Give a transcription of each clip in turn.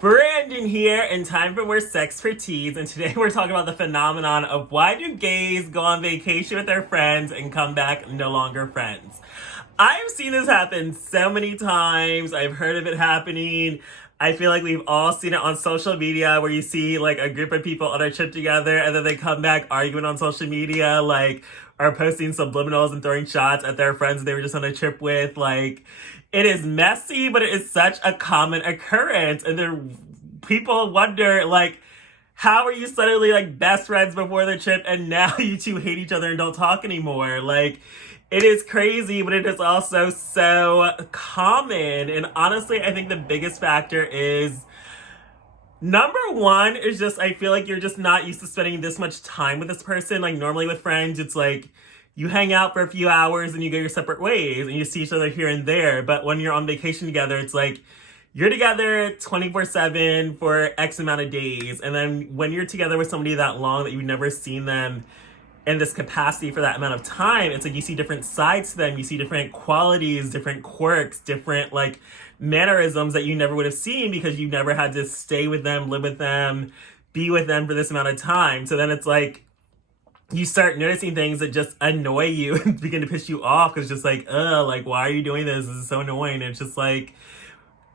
Brandon here, and time for more SexxxPerTease, and today we're talking about the phenomenon of why do gays go on vacation with their friends and come back no longer friends. I've seen this happen so many times. I've heard of it happening. I feel like we've all seen it on social media where you see like a group of people on a trip together and then they come back arguing on social media, like, or posting subliminals and throwing shots at their friends they were just on a trip with. Like, it is messy, but it is such a common occurrence. And people wonder, like, how are you suddenly like best friends before the trip and now you two hate each other and don't talk anymore? Like, it is crazy, but it is also so common. And honestly, I think the biggest factor is number one is just, I feel like you're just not used to spending this much time with this person. Like, normally with friends, it's like you hang out for a few hours and you go your separate ways and you see each other here and there. But when you're on vacation together, it's like you're together 24/7 for X amount of days. And then when you're together with somebody that long that you've never seen them in this capacity for that amount of time, it's like you see different sides to them. You see different qualities, different quirks, different like mannerisms that you never would have seen because you never had to stay with them, live with them, be with them for this amount of time. So then it's like you start noticing things that just annoy you and begin to piss you off because it's just like, like, why are you doing this? This is so annoying. And it's just like,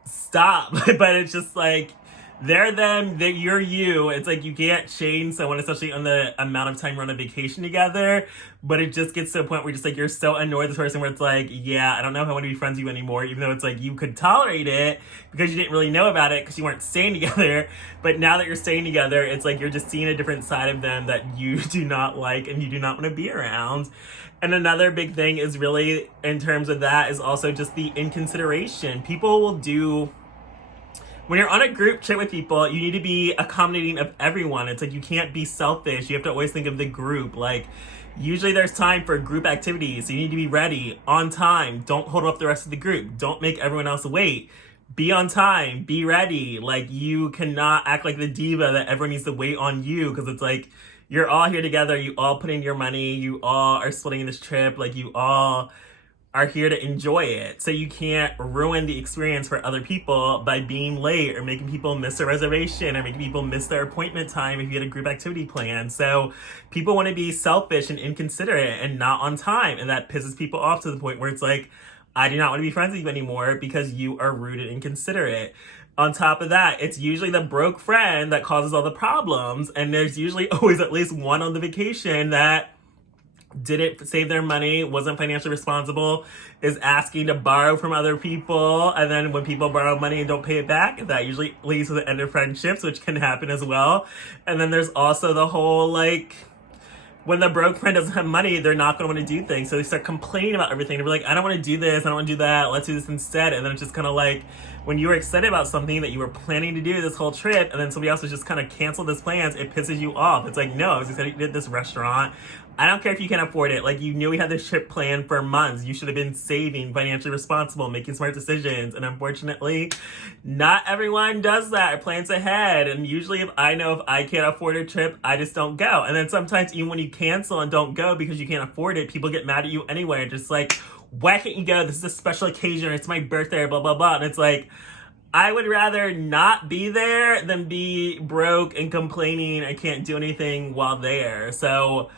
stop. But it's just like, they're them, you're you. It's like you can't change someone, especially on the amount of time you're on a vacation together. But it just gets to a point where just like you're so annoyed with this person where it's like, yeah, I don't know if I want to be friends with you anymore, even though it's like you could tolerate it because you didn't really know about it because you weren't staying together. But now that you're staying together, it's like you're just seeing a different side of them that you do not like and you do not want to be around. And another big thing is really, in terms of that, is also just the inconsideration. People will do... When you're on a group trip with people, you need to be accommodating of everyone. It's like you can't be selfish. You have to always think of the group. Like, usually there's time for group activities. So you need to be ready, on time. Don't hold up the rest of the group. Don't make everyone else wait. Be on time. Be ready. Like, you cannot act like the diva that everyone needs to wait on you because it's like you're all here together. You all put in your money. You all are splitting this trip. Like, you all are here to enjoy it. So you can't ruin the experience for other people by being late or making people miss their reservation or making people miss their appointment time if you had a group activity plan. So people want to be selfish and inconsiderate and not on time. And that pisses people off to the point where it's like, I do not want to be friends with you anymore because you are rude and inconsiderate. On top of that, it's usually the broke friend that causes all the problems. And there's usually always at least one on the vacation that didn't save their money, wasn't financially responsible, is asking to borrow from other people, and then when people borrow money and don't pay it back, that usually leads to the end of friendships, which can happen as well. And then there's also the whole, like, when the broke friend doesn't have money, they're not going to want to do things. So they start complaining about everything. They're like, I don't want to do this. I don't want to do that. Let's do this instead. And then it's just kind of like when you were excited about something that you were planning to do this whole trip and then somebody else has just kind of canceled this plans, it pisses you off. It's like, no, I was excited you did this restaurant. I don't care if you can afford it. Like, you knew we had this trip planned for months. You should have been saving, financially responsible, making smart decisions. And unfortunately, not everyone does that or plans ahead. And usually if I can't afford a trip, I just don't go. And then sometimes even when you cancel and don't go because you can't afford it, people get mad at you anyway. Just like, why can't you go? This is a special occasion. It's my birthday, blah, blah, blah. And it's like, I would rather not be there than be broke and complaining I can't do anything while there. So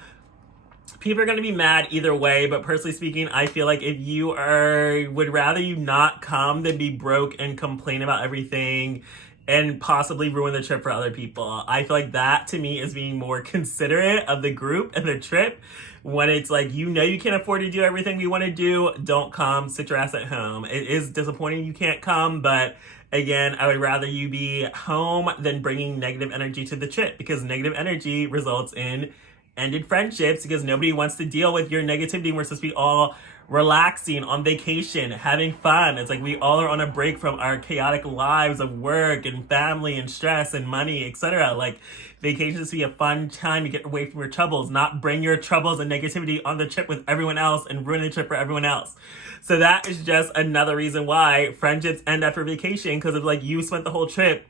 people are going to be mad either way, but personally speaking, I feel like if you would rather you not come than be broke and complain about everything and possibly ruin the trip for other people. I feel like that to me is being more considerate of the group and the trip. When it's like, you know, you can't afford to do everything we want to do, don't come, sit your ass at home. It is disappointing you can't come, but again, I would rather you be home than bringing negative energy to the trip because negative energy results in ended friendships because nobody wants to deal with your negativity. We're supposed to be all relaxing, on vacation, having fun. It's like we all are on a break from our chaotic lives of work and family and stress and money, etc. Like, vacation is to be a fun time to get away from your troubles, not bring your troubles and negativity on the trip with everyone else and ruin the trip for everyone else. So that is just another reason why friendships end after vacation, because of like you spent the whole trip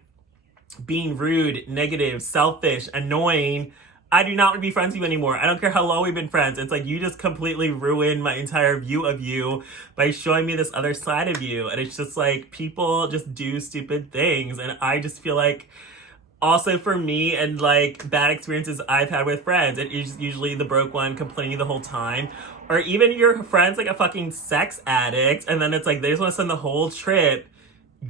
being rude, negative, selfish, annoying, I do not want to be friends with you anymore. I don't care how long we've been friends. It's like you just completely ruined my entire view of you by showing me this other side of you. And it's just like people just do stupid things. And I just feel like also for me and like bad experiences I've had with friends, it is usually the broke one complaining the whole time. Or even your friend's like a fucking sex addict, and then it's like they just want to spend the whole trip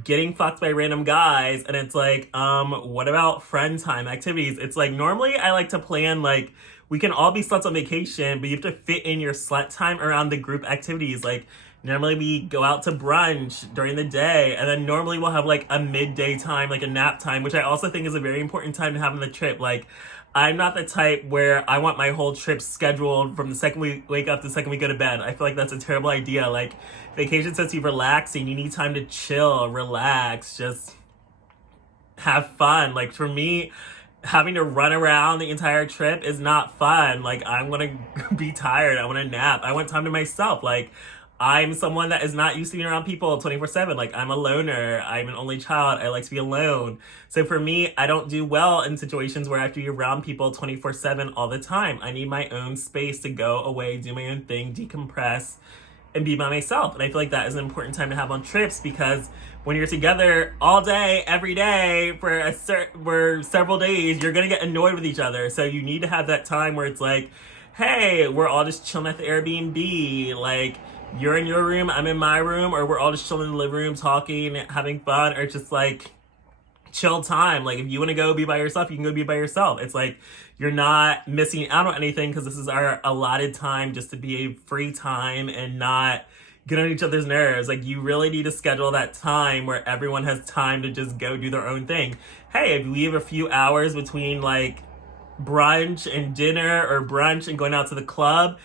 getting fucked by random guys, and it's like, what about friend time activities? It's like normally I like to plan like we can all be sluts on vacation, but you have to fit in your slut time around the group activities. Like normally we go out to brunch during the day, and then normally we'll have like a midday time, like a nap time, which I also think is a very important time to have on the trip. Like I'm not the type where I want my whole trip scheduled from the second we wake up to the second we go to bed. I feel like that's a terrible idea. Like vacation says you relaxing, you need time to chill, relax, just have fun. Like for me, having to run around the entire trip is not fun. Like I want to be tired, I want to nap, I want time to myself. Like I'm someone that is not used to being around people 24/7. Like I'm a loner, I'm an only child, I like to be alone. So for me, I don't do well in situations where I have to be around people 24/7 all the time. I need my own space to go away, do my own thing, decompress, and be by myself. And I feel like that is an important time to have on trips, because when you're together all day, every day for several days, you're gonna get annoyed with each other. So you need to have that time where it's like, hey, we're all just chilling at the Airbnb. Like you're in your room, I'm in my room, or we're all just chilling in the living room, talking, having fun, or just like chill time. Like if you want to go be by yourself, you can go be by yourself. It's like you're not missing out on anything, because this is our allotted time just to be a free time and not get on each other's nerves. Like you really need to schedule that time where everyone has time to just go do their own thing. Hey, if we have a few hours between like brunch and dinner, or brunch and going out to the club,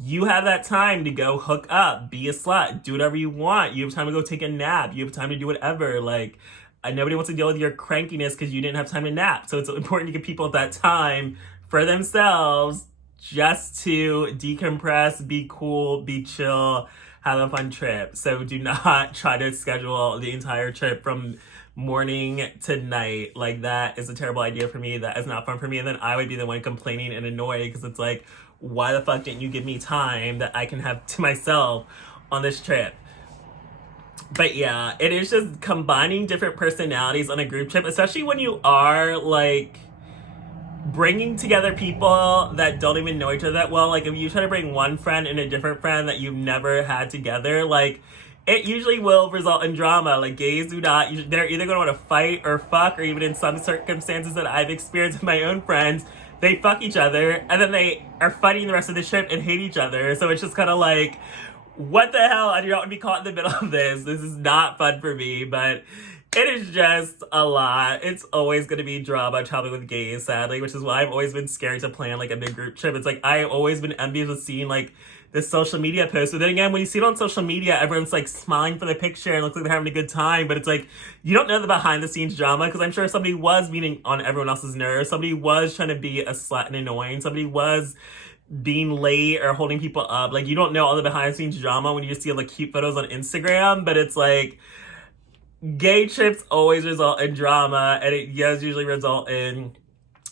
you have that time to go hook up, be a slut, do whatever you want. You have time to go take a nap, you have time to do whatever. Like nobody wants to deal with your crankiness because you didn't have time to nap. So it's important to give people that time for themselves, just to decompress, be cool, be chill, have a fun trip. So do not try to schedule the entire trip from morning to night. Like that is a terrible idea for me. That is not fun for me. And then I would be the one complaining and annoyed, because it's like, why the fuck didn't you give me time that I can have to myself on this trip? But yeah, it is just combining different personalities on a group trip, especially when you are like bringing together people that don't even know each other that well. Like if you try to bring one friend and a different friend that you've never had together, like it usually will result in drama. Like gays do not, they're either going to want to fight or fuck, or even in some circumstances that I've experienced with my own friends, they fuck each other and then they are fighting the rest of the trip and hate each other. So it's just kind of like, what the hell? I do not want to be caught in the middle of this. This is not fun for me, but it is just a lot. It's always going to be drama traveling with gays, sadly, which is why I've always been scared to plan like a big group trip. It's like I've always been envious of seeing like this social media post. But then again, when you see it on social media, everyone's like smiling for the picture and looks like they're having a good time. But it's like, you don't know the behind the scenes drama, because I'm sure somebody was meeting on everyone else's nerves. Somebody was trying to be a slut and annoying. Somebody was being late or holding people up. Like you don't know all the behind the scenes drama when you just see like cute photos on Instagram. But it's like gay trips always result in drama, and it does usually result in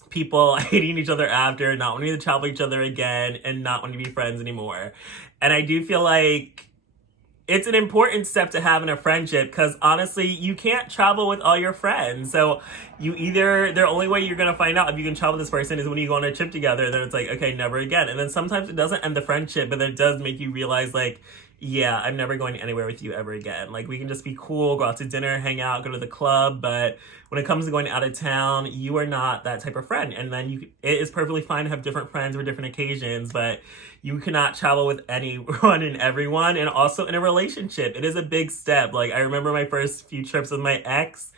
people hating each other after, not wanting to travel with each other again, and not wanting to be friends anymore. And I do feel like it's an important step to have in a friendship, because honestly, you can't travel with all your friends. So the only way you're going to find out if you can travel with this person is when you go on a trip together. Then it's like, okay, never again. And then sometimes it doesn't end the friendship, but it does make you realize like, yeah, I'm never going anywhere with you ever again. Like we can just be cool, go out to dinner, hang out, go to the club. But when it comes to going out of town, you are not that type of friend. And then it is perfectly fine to have different friends for different occasions, but you cannot travel with anyone and everyone. And also in a relationship, it is a big step. Like I remember my first few trips with my ex,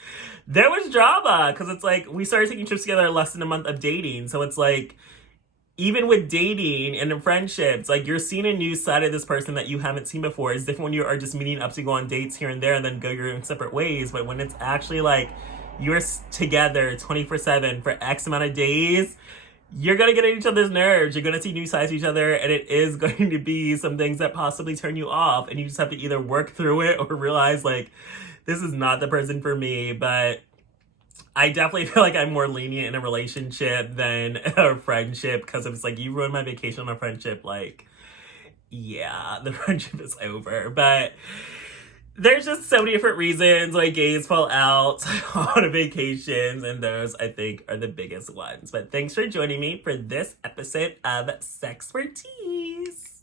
there was drama, because it's like we started taking trips together less than a month of dating. So it's like, even with dating and in friendships, like you're seeing a new side of this person that you haven't seen before. It's different when you are just meeting up to go on dates here and there and then go your own separate ways. But when it's actually like you're together 24/7 for X amount of days, you're going to get on each other's nerves. You're going to see new sides of each other, and it is going to be some things that possibly turn you off. And you just have to either work through it or realize like, this is not the person for me. But I definitely feel like I'm more lenient in a relationship than a friendship because it's like you ruined my vacation on a friendship. Like, yeah, the friendship is over. But there's just so many different reasons why gays fall out on vacations, and those I think are the biggest ones. But thanks for joining me for this episode of Sex for Tease.